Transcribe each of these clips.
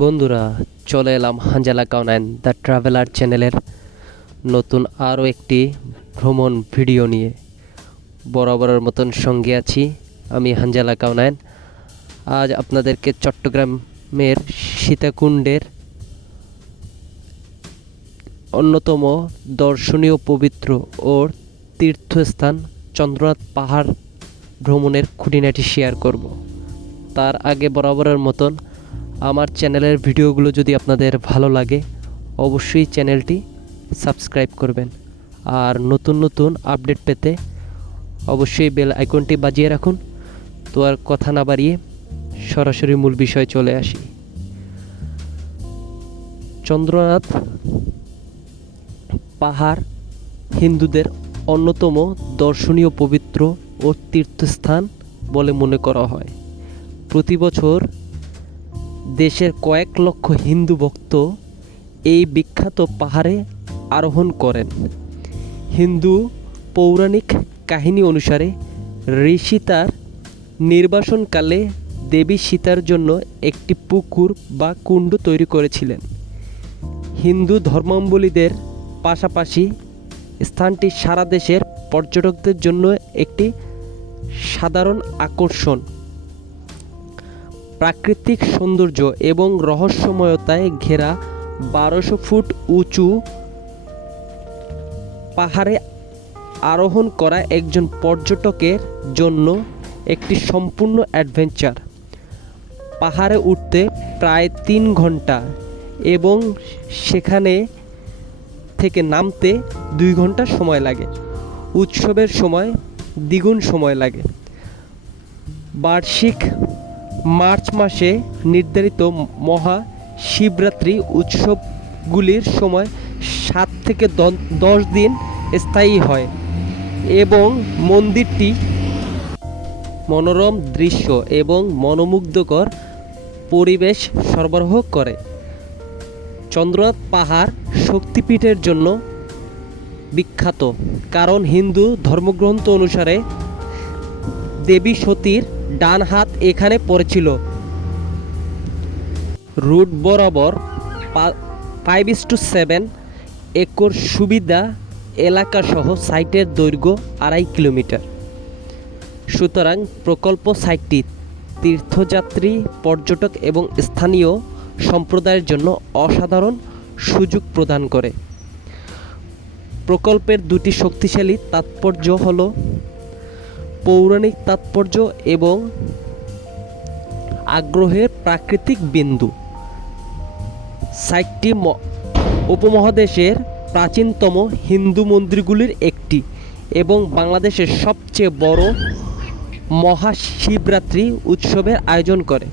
বন্ধুরা, চলে এলাম হাঞ্জালা কাউনাইন, দ্য ট্রাভেলার চ্যানেলের নতুন আরও একটি ভ্রমণ ভিডিও নিয়ে। বরাবরের মতন সঙ্গে আছি আমি হাঞ্জালা কাউনাইন। আজ আপনাদেরকে চট্টগ্রামের সীতাকুণ্ডের অন্যতম দর্শনীয় পবিত্র ও তীর্থস্থান চন্দ্রনাথ পাহাড় ভ্রমণের খুঁটিনাটি শেয়ার করব। তার আগে বরাবরের মতন আমার চ্যানেলের ভিডিওগুলো যদি আপনাদের ভালো লাগে, অবশ্যই চ্যানেলটি সাবস্ক্রাইব করবেন। আর নতুন নতুন আপডেট পেতে অবশ্যই বেল আইকনটি বাজিয়ে রাখুন। তো আর কথা না বাড়িয়ে সরাসরি মূল বিষয়ে চলে আসি। চন্দ্রনাথ পাহাড় হিন্দুদের অন্যতম দর্শনীয় পবিত্র ও তীর্থস্থান বলে মনে করা হয়। প্রতি বছর দেশের কয়েক লক্ষ হিন্দু ভক্ত এই বিখ্যাত পাহাড়ে আরোহণ করেন। হিন্দু পৌরাণিক কাহিনী অনুসারে ঋষি তার নির্বাসনকালে দেবী সীতার জন্য একটি পুকুর বা কুণ্ড তৈরি করেছিলেন। হিন্দু ধর্মাবলীদের পাশাপাশি স্থানটি সারা দেশের পর্যটকদের জন্য একটি সাধারণ আকর্ষণ। প্রাকৃতিক সৌন্দর্য এবং রহস্যময়তায় ঘেরা বারোশো ফুট উঁচু পাহাড়ে আরোহণ করা একজন পর্যটকের জন্য একটি সম্পূর্ণ অ্যাডভেঞ্চার। পাহাড়ে উঠতে প্রায় তিন ঘণ্টা এবং সেখানে থেকে নামতে দুই ঘণ্টা সময় লাগে। উৎসবের সময় দ্বিগুণ সময় লাগে। বার্ষিক মার্চ মাসে নির্ধারিত মহা শিবরাত্রি উৎসবগুলির সময় সাত থেকে দশ দিন স্থায়ী হয় এবং মন্দিরটি মনোরম দৃশ্য এবং মনোমুগ্ধকর পরিবেশ সরবরাহ করে। চন্দ্রনাথ পাহাড় শক্তিপীঠের জন্য বিখ্যাত, কারণ হিন্দু ধর্মগ্রন্থ অনুসারে দেবী সতীর ডান হাত এখানে পড়েছিল। রুট বরাবর five is two seven acre সুবিধা এলাকাসহ সাইটের দৈর্ঘ্য আড়াই কিলোমিটার। সুতরাং প্রকল্প সাইটটি তীর্থযাত্রী, পর্যটক এবং স্থানীয় সম্প্রদায়ের জন্য অসাধারণ সুযোগ প্রদান করে। প্রকল্পের দুটি শক্তিশালী তাৎপর্য হল পৌরাণিক তাৎপর্য এবং আগ্রহের প্রাকৃতিক বিন্দু। সাইটটি উপমহাদেশের প্রাচীনতম হিন্দু মন্দিরগুলির একটি এবং বাংলাদেশের সবচেয়ে বড় মহাশিবরাত্রি উৎসবের আয়োজন করে।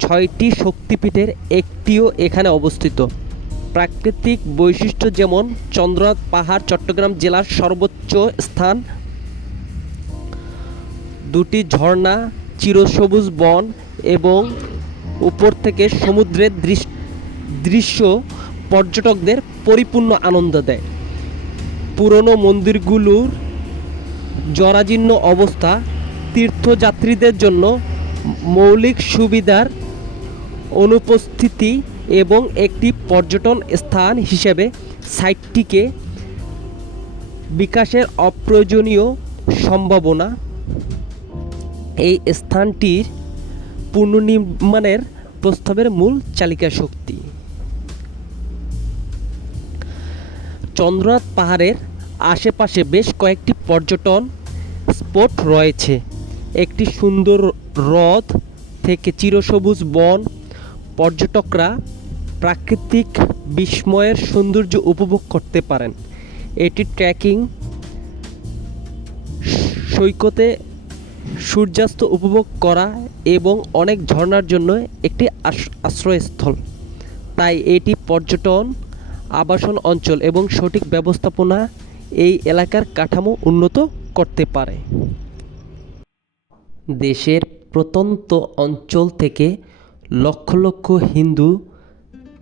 ছয়টি শক্তিপীঠের একটিও এখানে অবস্থিত। প্রাকৃতিক বৈশিষ্ট্য যেমন চন্দ্রনাথ পাহাড়, চট্টগ্রাম জেলার সর্বোচ্চ স্থান দুটি ঝর্ণা, চিরসবুজ বন এবং উপর থেকে সমুদ্রের দৃশ- দৃশ্য পর্যটকদের পরিপূর্ণ আনন্দ দেয়। পুরনো মন্দিরগুলোর জরাজীর্ণ অবস্থা তীর্থযাত্রীদের জন্য মৌলিক সুবিধার অনুপস্থিতি এবং একটি পর্যটন স্থান হিসেবে সাইটটিকে বিকাশের অপ্রয়োজনীয় সম্ভাবনা এই স্থানটির পুনর্নির্মাণের প্রস্তাবের মূল চালিকা শক্তি। চন্দ্রনাথ পাহাড়ের আশেপাশে বেশ কয়েকটি পর্যটন স্পট রয়েছে। একটি সুন্দর হ্রদ থেকে চিরসবুজ বন, পর্যটকরা প্রাকৃতিক বিস্ময়ের সৌন্দর্য উপভোগ করতে পারেন। এটি ট্রেকিং সৈকতে সূর্যাস্ত উপভোগ করা এবং অনেক ঝর্ণার জন্য একটি আশ- আশ্রয়স্থল। তাই এটি পর্যটন, আবাসন অঞ্চল এবং সঠিক ব্যবস্থাপনা এই এলাকার কাঠামো উন্নত করতে পারে। দেশের প্রত্যন্ত অঞ্চল থেকে লক্ষ লক্ষ হিন্দু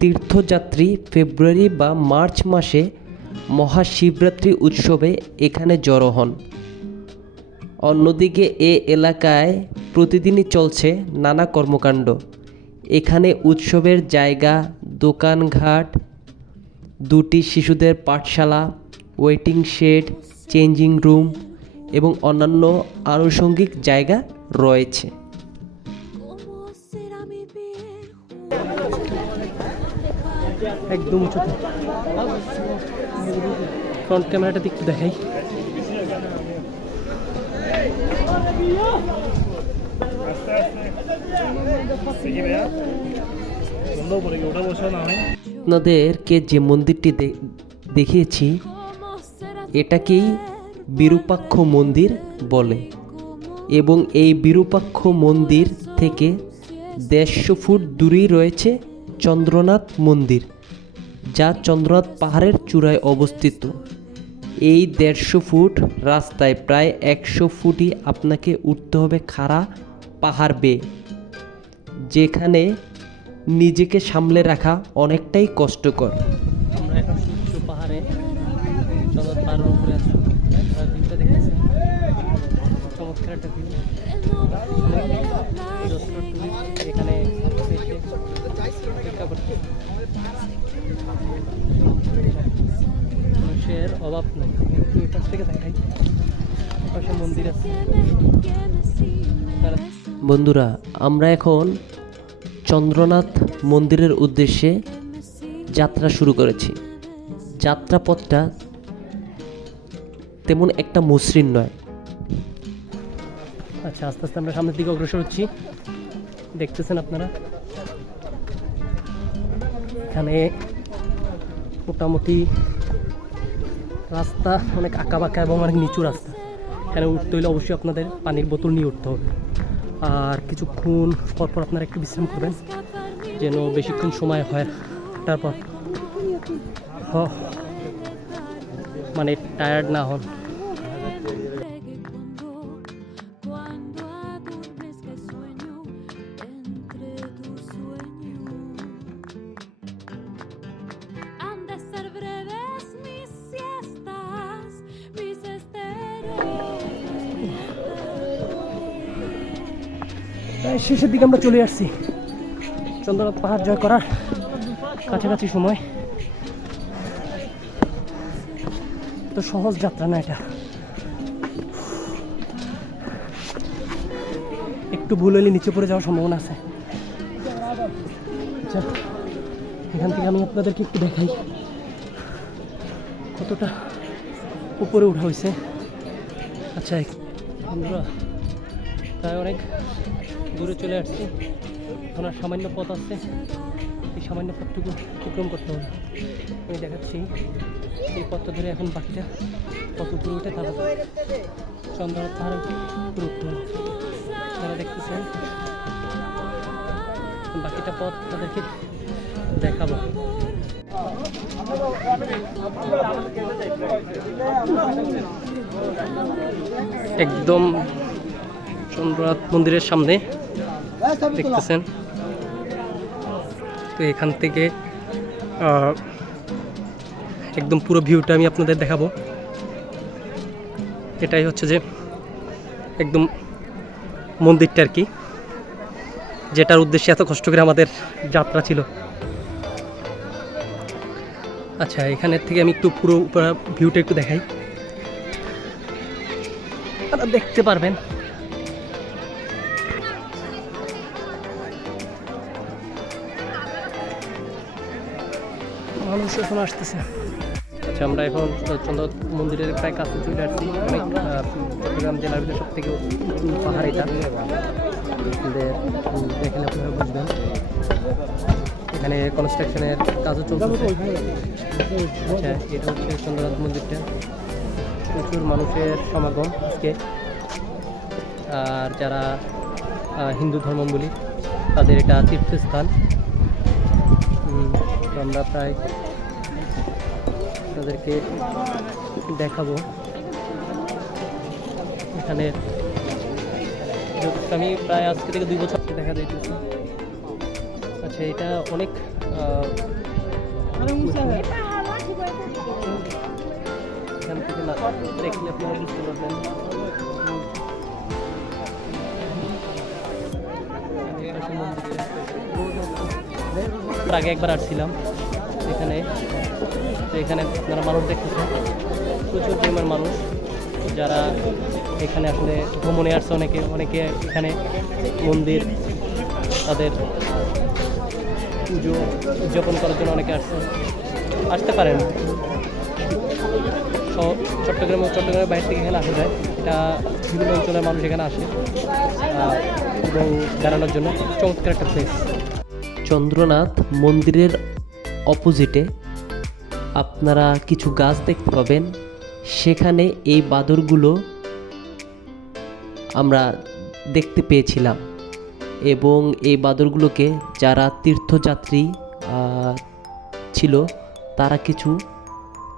তীর্থযাত্রী ফেব্রুয়ারি বা মার্চ মাসে মহাশিবরাত্রি উৎসবে এখানে জড়ো হন। অন্যদিকে এ এলাকায় প্রতিদিনই চলছে নানা কর্মকাণ্ড। এখানে উৎসবের জায়গা, দোকানঘাট, দুটি শিশুদের পাঠশালা, ওয়েটিং শেড, চেঞ্জিং রুম এবং অন্যান্য আনুষঙ্গিক জায়গা রয়েছে. একদম ফ্রন্ট ক্যামেরাটা একটু দেখাই। আপনাদেরকে যে মন্দিরটি দেখিয়েছি, এটাকেই বিরূপাক্ষ মন্দির বলে এবং এই বিরূপাক্ষ মন্দির থেকে দেড়শো ফুট দূরেই রয়েছে চন্দ্রনাথ মন্দির, যা চন্দ্রনাথ পাহাড়ের চূড়ায় অবস্থিত। এই দেড়শো ফুট রাস্তায় প্রায় একশো ফুটই আপনাকে উঠতে হবে খাড়া পাহাড় বেয়ে, যেখানে নিজেকে সামলে রাখা অনেকটাই কষ্টকর। পাহাড়ে অভাব নেই। একটু এপাশ থেকে দেখাই পাশে মন্দির আছে। বন্ধুরা আমরা এখন চন্দ্রনাথ মন্দিরের উদ্দেশ্যে যাত্রা শুরু করেছি। যাত্রাপথটা তেমন একটা মসৃণ নয়। আচ্ছা আস্তে আস্তে আমরা সামনের দিকে অগ্রসর হচ্ছি। দেখতেছেন আপনারা? এখানে মোটামুটি রাস্তা অনেক আঁকা বাঁকা এবং অনেক নিচু রাস্তা। এখানে উঠতে হলে অবশ্যই আপনাদের পানির বোতল নিয়ে উঠতে হবে। আর কিছুক্ষণ পরপর পর আপনারা একটু বিশ্রাম করবেন, যেন বেশিক্ষণ সময় হয়। তারপর মানে টায়ার্ড না হন। শেষের দিকে আমরা চলে আসছি। চন্দ্রনাথ পাহাড় জয় করার কাছাকাছি সময়। তো সহজ যাত্রা না এটা? একটু ভুল হলে নিচে পড়ে যাওয়ার সম্ভাবনা আছে। আচ্ছা এখান থেকে আমি আপনাদেরকে একটু দেখাই। কতটা উপরে উঠা হয়েছে। আচ্ছা বন্ধুরা প্রায় অনেক দূরে চলে আসছি। এখন আর সামান্য পথ আছে। এই সামান্য পথটুকু অতিক্রম করতে হবে। আমি দেখাচ্ছি এই পথটা ধরে এখন বাকিটা পথ উপরে উঠে তারপর চন্দ্রনাথ উপরে উঠতে হবে। যারা দেখতেছেন, বাকিটা পথ তাদেরকে দেখাবো। একদম চন্দ্রনাথ মন্দিরের সামনে দেখতেছেন। তো এখান থেকে একদম পুরো ভিউটা আমি আপনাদের দেখাবো। এটাই হচ্ছে যে একদম মন্দিরটা আর কি, যেটার উদ্দেশ্যে এত কষ্ট করে আমাদের যাত্রা ছিল। আচ্ছা এখানের থেকে আমি একটু পুরো ভিউটা একটু দেখাই। দেখতে পারবেন। মানুষ এখন আসতেছে। আচ্ছা আমরা এখন চন্দ্র মন্দিরের প্রায় কাছে চলে আসছি। অনেক চট্টগ্রাম জেলার ভিতরে সব থেকে পাহাড় এটা। আপনাদের, আপনারা বুঝবেন। এখানে কনস্ট্রাকশনের কাজও চলছে আচ্ছা এটা হচ্ছে চন্দ্রনাথ মন্দিরটা। প্রচুর মানুষের সমাগম আজকে। আর যারা হিন্দু ধর্মাবলী তাদের এটা তীর্থস্থান। আমরা প্রায় তাদেরকে দেখাবো। এখানে আমি প্রায় আজকে থেকে দুই বছর দেখা যাইতেছি আচ্ছা এটা অনেক। এখান থেকে দেখলে আপনারা বুঝতে পারবেন। আগে একবার আসছিলাম। এখানে তো এখানে আপনারা মানুষ দেখতেছেন প্রচুর পরিমাণ মানুষ। যারা এখানে আসলে ভ্রমণে আসছে অনেকে অনেকে এখানে মন্দির, তাদের পুজো উদযাপন করার জন্য অনেকে আসছে। আসতে পারেন। চট্টগ্রাম, চট্টগ্রামের বাইরে থেকে এখানে আসা যায়। এটা বিভিন্ন অঞ্চলের মানুষ এখানে আসে এবং বেড়ানোর জন্য চমৎকার একটা প্লেস চন্দ্রনাথ মন্দিরের অপোজিটে আপনারা কিছু গাছ দেখতে পাবেন। সেখানে এই বাদরগুলো আমরা দেখতে পেয়েছিলাম। এবং এই বাদরগুলোকে যারা তীর্থযাত্রী ছিল, তারা কিছু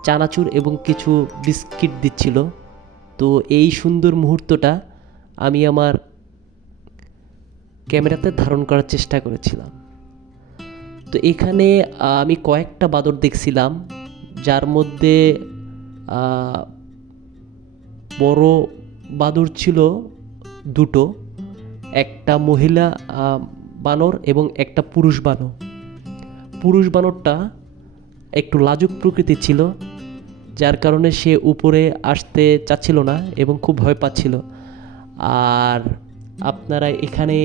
চানাচুর এবং কিছু বিস্কিট দিচ্ছিল। তো এই সুন্দর মুহূর্তটা আমি আমার ক্যামেরাতে ধারণ করার চেষ্টা করেছিলাম। তো এখানে আমি কয়েকটা বাদর দেখছিলাম। যার মধ্যে বড় বাদর ছিল দুটো। একটা মহিলা বানর এবং একটা পুরুষ বানর। পুরুষ বানরটা একটু লাজুক প্রকৃতির ছিল, যার কারণে সে উপরে আসতে চাচ্ছিল না এবং খুব ভয় পাচ্ছিল। আর আপনারা এখানে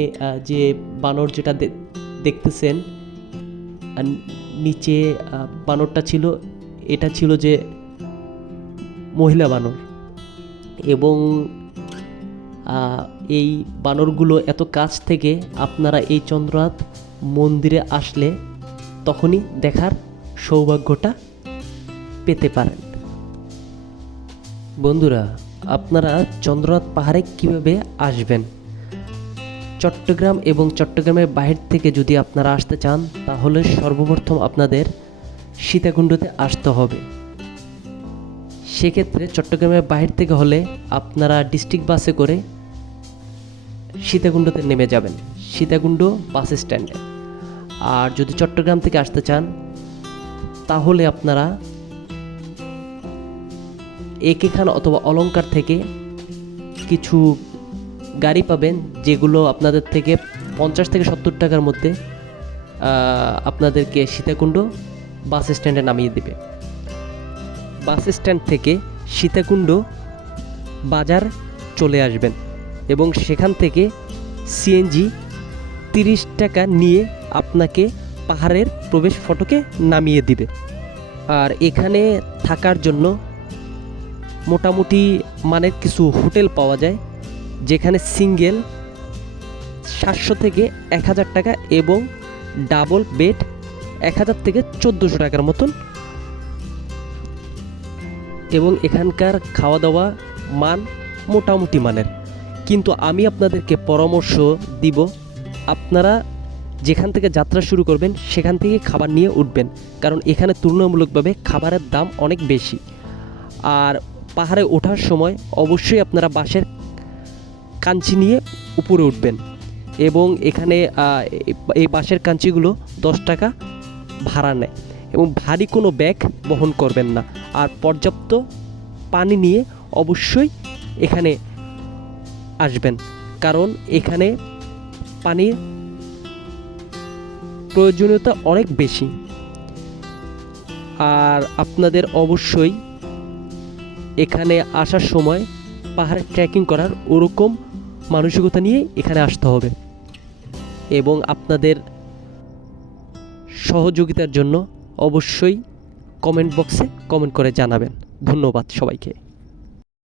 যে বানর যেটা দেখতেছেন নিচে বানরটা ছিল এটা ছিল যে মহিলা বানর। এবং এই বানরগুলো এত কাছ থেকে আপনারা এই চন্দ্রনাথ মন্দিরে আসলে তখনই দেখার সৌভাগ্যটা পেতে পারেন। বন্ধুরা, আপনারা চন্দ্রনাথ পাহাড়ে কীভাবে আসবেন? চট্টগ্রাম এবং চট্টগ্রামের বাহির থেকে যদি আপনারা আসতে চান, তাহলে সর্বপ্রথম আপনাদের সীতাকুণ্ডতে আসতে হবে। সেক্ষেত্রে চট্টগ্রামের বাহির থেকে হলে আপনারা ডিস্ট্রিক্ট বাসে করে সীতাকুণ্ডতে নেমে যাবেন। সীতাকুণ্ড বাস স্ট্যান্ডে। আর যদি চট্টগ্রাম থেকে আসতে চান, তাহলে আপনারা একে খান অথবা অলঙ্কার থেকে কিছু গাড়ি পাবেন, যেগুলো আপনাদের থেকে পঞ্চাশ থেকে সত্তর টাকার মধ্যে আপনাদেরকে সীতাকুণ্ড বাস স্ট্যান্ডে নামিয়ে দেবে। বাস স্ট্যান্ড থেকে সীতাকুণ্ড বাজার চলে আসবেন এবং সেখান থেকে সিএনজি তিরিশ টাকা নিয়ে আপনাকে পাহাড়ের প্রবেশ ফটকে নামিয়ে দিবে। আর এখানে থাকার জন্য মোটামুটি মানের কিছু হোটেল পাওয়া যায়, যেখানে সিঙ্গেল সাতশো থেকে এক হাজার টাকা এবং ডাবল বেড এক হাজার থেকে চোদ্দোশো টাকার মতন। এবং এখানকার খাওয়া দাওয়া মান মোটামুটি মানের। কিন্তু আমি আপনাদেরকে পরামর্শ দিব, আপনারা যেখান থেকে যাত্রা শুরু করবেন, সেখান থেকে খাবার নিয়ে উঠবেন। কারণ এখানে তুলনামূলকভাবে খাবারের দাম অনেক বেশি। আর পাহাড়ে ওঠার সময় অবশ্যই আপনারা বাসের কাঞ্চি নিয়ে উপরে উঠবেন। এবং এখানে এই- বাসের কাঞ্চিগুলো দশ টাকা ভাড়া নেয় এবং ভারী কোনো ব্যাগ বহন করবেন না। আর পর্যাপ্ত পানি নিয়ে অবশ্যই এখানে আসবেন। কারণ এখানে পানির প্রয়োজনীয়তা অনেক বেশি। আর আপনাদের অবশ্যই এখানে আসার সময় পাহাড়ে ট্রেকিং করার ওরকম মানসিকতা নিয়ে এখানে আসতে হবে। এবং আপনাদের সহযোগিতার জন্য অবশ্যই কমেন্ট বক্সে কমেন্ট করে জানাবেন। ধন্যবাদ সবাইকে।